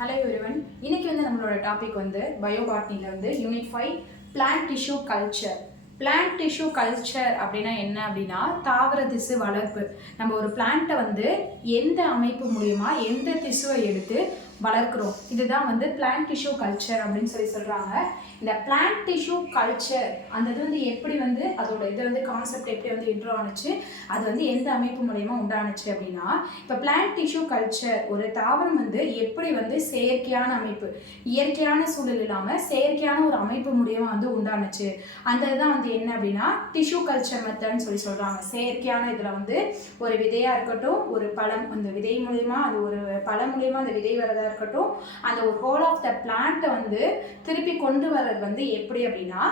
Hello everyone. இன்னைக்கு நம்மளோட topic பயோபாட்னில unit 5 plant tissue culture. Plant tissue culture அப்படின்னா என்ன அப்படின்னா தாவர திசு வளர்ப்பு. நம்ம ஒரு பிளான்ட்டை எந்த அமைப்பு மூலியமா எந்த திசுவை எடுத்து வளர்க்குறோம், இதுதான் பிளான்ட் டிஷ்யூ கல்ச்சர் அப்படின்னு சொல்றாங்க. இந்த பிளான்ட் டிஷ்யூ கல்ச்சர் அந்த இது எப்படி அதோட இது கான்செப்ட் எப்படி இன்ட்ரோ ஆனிச்சு, அது எந்த அமைப்பு மூலயமா உண்டானுச்சு அப்படின்னா, இப்போ பிளான்ட் டிஷ்யூ கல்ச்சர் ஒரு தாவரம் எப்படி செயற்கையான அமைப்பு, இயற்கையான சூழல் இல்லாமல் செயற்கையான ஒரு அமைப்பு மூலியமா உண்டானுச்சு. அந்த இதுதான் என்ன அப்படின்னா டிஷ்யூ கல்ச்சர் மெத்தட்னு சொல்றாங்க. செயற்கையான இதில் ஒரு விதையா இருக்கட்டும், ஒரு பழம், அந்த விதை மூலியமா அது ஒரு பழம் மூலியமா அந்த விதை வரதா இருக்கட்டும், அந்த ஒரு ஹோல் ஆஃப் த பிளான்ட்டை திருப்பி கொண்டு வர்றது எப்படி அப்படின்னா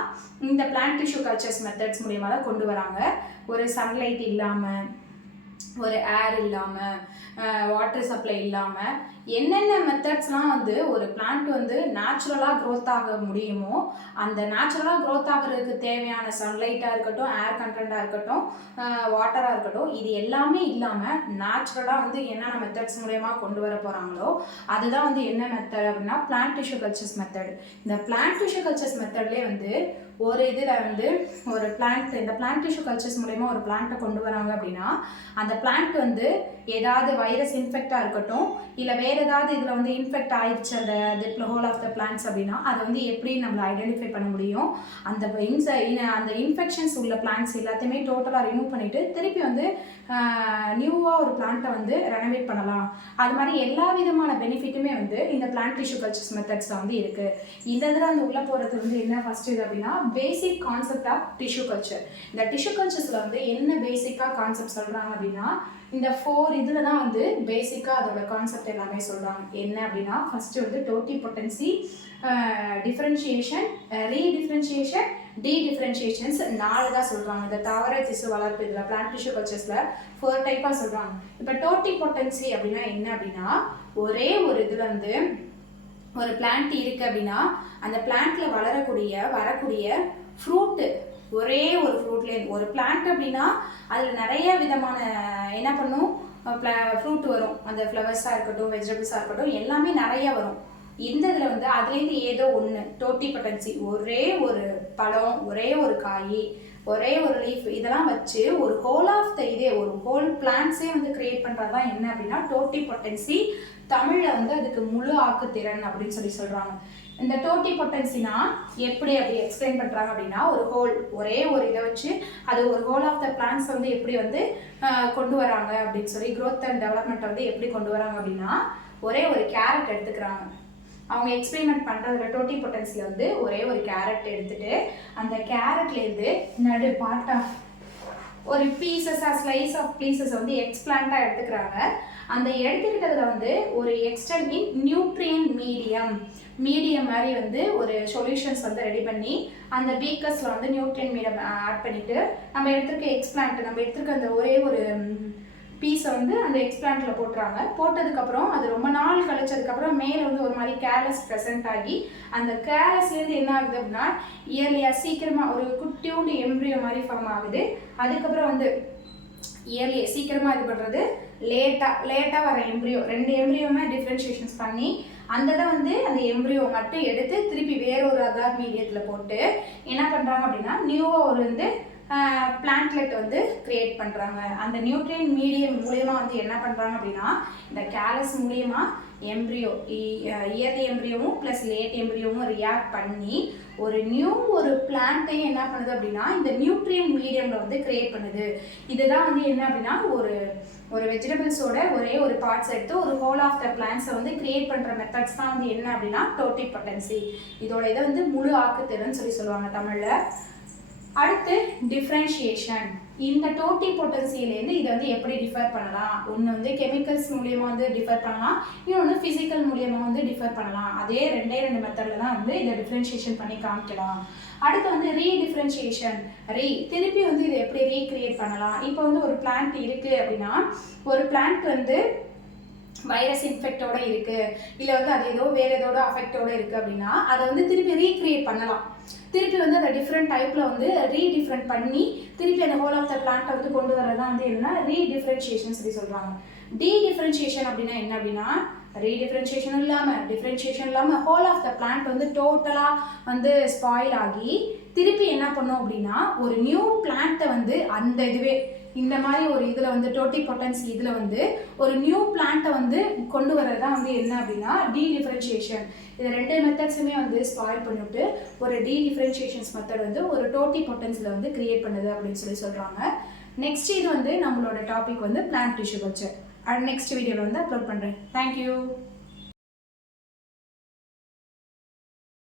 இந்த பிளான்ட் டிஷ்யூ கல்ச்சர்ஸ் மெத்தட்ஸ் மூலியமா தான் கொண்டு வராங்க. ஒரு சன்லைட் இல்லாமல், ஒரு ஏர் இல்லாமல், வாட்டர் சப்ளை இல்லாமல் என்னென்ன மெத்தட்ஸ்லாம் ஒரு பிளான்ட் நேச்சுரலாக க்ரோத் ஆக முடியுமோ, அந்த நேச்சுரலாக க்ரோத் ஆகிறதுக்கு தேவையான சன்லைட்டாக இருக்கட்டும், ஏர் கண்டென்ட்டாக இருக்கட்டும், வாட்டராக இருக்கட்டும், இது எல்லாமே இல்லாமல் நேச்சுரலாக என்னென்ன மெத்தட்ஸ் மூலயமா கொண்டு வர போகிறாங்களோ அதுதான் என்ன மெத்தட் அப்படின்னா பிளான்ட் டிஷ்யூ கல்ச்சர்ஸ் மெத்தட். இந்த பிளான்ட் டிஷ்யூ கல்ச்சர்ஸ் மெத்தட்லேயே ஒரு இதில் ஒரு பிளான்ட், இந்த பிளான்ட் டிஷ்யூ கல்ச்சர்ஸ் மூலயமா ஒரு பிளான்ட்டை கொண்டு வராங்க அப்படின்னா அந்த பிளான்ட் ஏதாவது வைரஸ் இன்ஃபெக்டாக இருக்கட்டும், இல்லை வேறு ஏதாவது இதில் இன்ஃபெக்ட் ஆயிடுச்சு அந்த ஹோல் ஆஃப் த பிளான்ட்ஸ் அப்படின்னா அதை எப்படி நம்மளை ஐடென்டிஃபை பண்ண முடியும். அந்த அந்த இன்ஃபெக்ஷன்ஸ் உள்ள பிளான்ட்ஸ் எல்லாத்தையுமே டோட்டலாக ரிமூவ் பண்ணிவிட்டு திருப்பி நியூவாக ஒரு பிளான்ட்டை ரெனோவேட் பண்ணலாம். அது மாதிரி எல்லா விதமான பெனிஃபிட்டுமே இந்த பிளான்ட் டிஷ்யூ கல்ச்சர்ஸ் மெத்தட்ஸில் இருக்குது. இந்த இதில் உள்ளே போகிறது என்ன ஃபஸ்ட் இது அப்படின்னா basic concept of tissue culture. இந்த டிஷ்யூ கல்ச்சர்ஸில் என்ன பேசிக்காக கான்செப்ட் சொல்கிறாங்க அப்படின்னா இந்த 4 இதில் தான் பேசிக்காக அதோட கான்செப்ட் எல்லாமே சொல்கிறாங்க. என்ன அப்படின்னா ஃபஸ்ட்டு டோட்டிபொட்டன்சி, டிஃப்ரென்ஷியேஷன், ரீடிஃப்ரென்ஷியேஷன், டீடிஃப்ரென்ஷியேஷன்ஸ் 4 தான் சொல்கிறாங்க. இந்த தாவர திசு வளர்ப்பு இதில் பிளான்ட் டிஷ்யூ கல்ச்சர்ஸில் 4 டைப்பாக சொல்கிறாங்க. இப்போ டோட்டிபொட்டன்சி அப்படின்னா என்ன அப்படின்னா ஒரே ஒரு இதில் ஒரு பிளான்ட் இருக்குது அப்படின்னா அந்த பிளான்ட்டில் வரக்கூடிய ஃப்ரூட்டு, ஒரே ஒரு ஃப்ரூட்லேருந்து ஒரு பிளான்ட் அப்படின்னா அதில் நிறைய விதமான என்ன பண்ணும் ஃப்ரூட் வரும். அந்த ஃப்ளவர்ஸாக இருக்கட்டும், வெஜிடபிள்ஸாக இருக்கட்டும், எல்லாமே நிறைய வரும். இந்த இதில் அதுலேருந்து ஏதோ ஒன்று டோட்டிபொட்டன்சி, ஒரே ஒரு பழம், ஒரே ஒரு காய், ஒரே ஒரு லீஃப், இதெல்லாம் வச்சு ஒரு ஹோல் ஆஃப் த இதே ஒரு ஹோல் பிளான்ட்ஸே கிரியேட் பண்ணுறது தான் என்ன அப்படின்னா டோட்டிபொட்டன்சி. தமிழில் அதுக்கு முழு ஆக்குத்திறன் அப்படின்னு சொல்கிறாங்க. இந்த டோட்டிபொட்டன்சினா எப்படி அப்படி எக்ஸ்பிளைன் பண்ணுறாங்க அப்படின்னா ஒரு ஹோல், ஒரே ஒரு இதை வச்சு அது ஒரு ஹோல் ஆஃப் த பிளான்ட்ஸ் எப்படி கொண்டு வராங்க அப்படின்னு க்ரோத் அண்ட் டெவலப்மெண்ட் எப்படி கொண்டு வராங்க அப்படின்னா ஒரே ஒரு கேரட் எடுத்துக்கிறாங்க. அவங்க எக்ஸ்பெரிமெண்ட் பண்ணுறதுல டோட்டிபொட்டன்சியில் ஒரே ஒரு கேரட் எடுத்துட்டு அந்த கேரட்லேருந்து நடு பார்ட்டாக ஒரு பீசஸாக ஸ்லைஸ் ஆஃப் பீசஸ் எக்ஸ்பிளான்ட்டாக எடுத்துக்கிறாங்க. அந்த எடுத்துக்கிட்டதில் ஒரு எக்ஸ்டென்ட் இன் நியூட்ரியன் மீடியம் மாதிரி ஒரு சொல்யூஷன்ஸ் ரெடி பண்ணி அந்த பீக்கர்ஸில் நியூட்ரியன் மீடியம் ஆட் பண்ணிவிட்டு நம்ம எடுத்துருக்க அந்த ஒரே ஒரு பீஸை அந்த எக்ஸ்பிளான்ட்டில் போட்டுறாங்க. போட்டதுக்கப்புறம் அது ரொம்ப நாள் கழிச்சதுக்கப்புறம் மேலே ஒரு மாதிரி கேலஸ் ப்ரெசென்ட் ஆகி அந்த கேலஸ்லேருந்து என்ன ஆகுது அப்படின்னா இயர்லியாக சீக்கிரமாக ஒரு குட்டியோண்டு எம்ப்ரியோ மாதிரி ஃபார்ம் ஆகுது. அதுக்கப்புறம் சீக்கிரமாக இது பண்ணுறது லேட்டாக வர எம்ப்ரியோ, 2 எம்ப்ரியோமே டிஃப்ரென்ஷியேஷன்ஸ் பண்ணி அந்த அந்த எம்ப்ரியோ மட்டும் எடுத்து திருப்பி வேறொரு அகார் மீடியத்தில் போட்டு என்ன பண்ணுறாங்க அப்படின்னா நியூவாக ஒரு பிளான்ட்லெட் கிரியேட் பண்ணுறாங்க. அந்த நியூட்ரியன் மீடியம் மூலயமா என்ன பண்ணுறாங்க அப்படின்னா இந்த கேலஸ் மூலயமா எம்ப்ரியோ, இயர்லி எம்ப்ரியோவும் ப்ளஸ் லேட் எம்ப்ரியோவும் ரியாக்ட் பண்ணி ஒரு பிளான்ட்டையும் என்ன பண்ணுது அப்படின்னா இந்த நியூட்ரியன் மீடியமில் கிரியேட் பண்ணுது. இதுதான் என்ன அப்படின்னா ஒரு வெஜிடபிள்ஸோட ஒரே ஒரு பார்ட்ஸ் எடுத்து ஒரு ஹோல் ஆஃப் த பிளான்ட்ஸை கிரியேட் பண்ணுற மெத்தட்ஸ் தான் என்ன அப்படின்னா டோட்டிபொட்டன்சி. இதோட இதை முழு ஆக்குத்திறன் சொல்லுவாங்க தமிழில். அடுத்து டிஃப்ரென்ஷியேஷன். இந்த டோட்டிபொட்டன்சியிலேருந்து இதை எப்படி டிஃபர் பண்ணலாம், ஒன்று கெமிக்கல்ஸ் மூலியமாக டிஃபர் பண்ணலாம், இன்னொன்று ஃபிசிக்கல் மூலியமாக டிஃபர் பண்ணலாம். அதே 2 மெத்தடில் தான் இதை டிஃப்ரென்ஷியேஷன் பண்ணி காமிக்கலாம். அடுத்து ரீடிஃப்ரென்ஷியேஷன். திருப்பி இதை எப்படி ரீக்ரியேட் பண்ணலாம். இப்போ ஒரு பிளான்ட் இருக்குது அப்படின்னா ஒரு பிளான்ட் வைரஸ் இன்ஃபெக்டோட இருக்குது, இல்லை அது வேறு ஏதோட அஃபெக்டோட இருக்குது அப்படின்னா அதை திருப்பி ரீக்ரியேட் பண்ணலாம். திருப்பி அதை டிஃப்ரெண்ட் டைப்பில் ரீடிஃப்ரெண்ட் பண்ணி திருப்பி அந்த ஹோல் ஆஃப் த பிளான்ட்டை கொண்டு வரதான் என்ன ரீடிஃப்ரென்ஷியேஷன் சொல்கிறாங்க. டீடிஃப்ரென்ஷியேஷன் அப்படின்னா என்ன அப்படின்னா ரீடிஃபரன்ஷியேஷன் இல்லாமல் டிஃப்ரென்ஷியேஷன் இல்லாமல் ஹோல் ஆஃப் த பிளான்ட் வந்து டோட்டலாக வந்து ஸ்பாயில் ஆகி திருப்பி என்ன பண்ணோம் அப்படின்னா ஒரு நியூ பிளான்ட்டை வந்து அந்த இதுவே இந்த மாதிரி ஒரு இதில் வந்து டோட்டிபொட்டன்சி இதில் வந்து ஒரு நியூ பிளான்ட்டை வந்து கொண்டு வரது தான் வந்து என்ன அப்படின்னா டீடிஃபரன்ஷியேஷன். இது ரெண்டு மெத்தட்ஸுமே வந்து ஸ்பாயில் பண்ணிவிட்டு ஒரு டீடிஃபரன்ஷியேஷன்ஸ் மெத்தட் வந்து ஒரு டோட்டிபொட்டன்ஸில் வந்து கிரியேட் பண்ணுது அப்படின்னு சொல்கிறாங்க. நெக்ஸ்ட் இது வந்து நம்மளோட டாபிக் வந்து பிளான்ட் டிஷ்யூ கல்ச்சர். நெக்ஸ்ட் வீடியோவில் வந்து அப்லோட் பண்ணுறேன். தேங்க்யூ.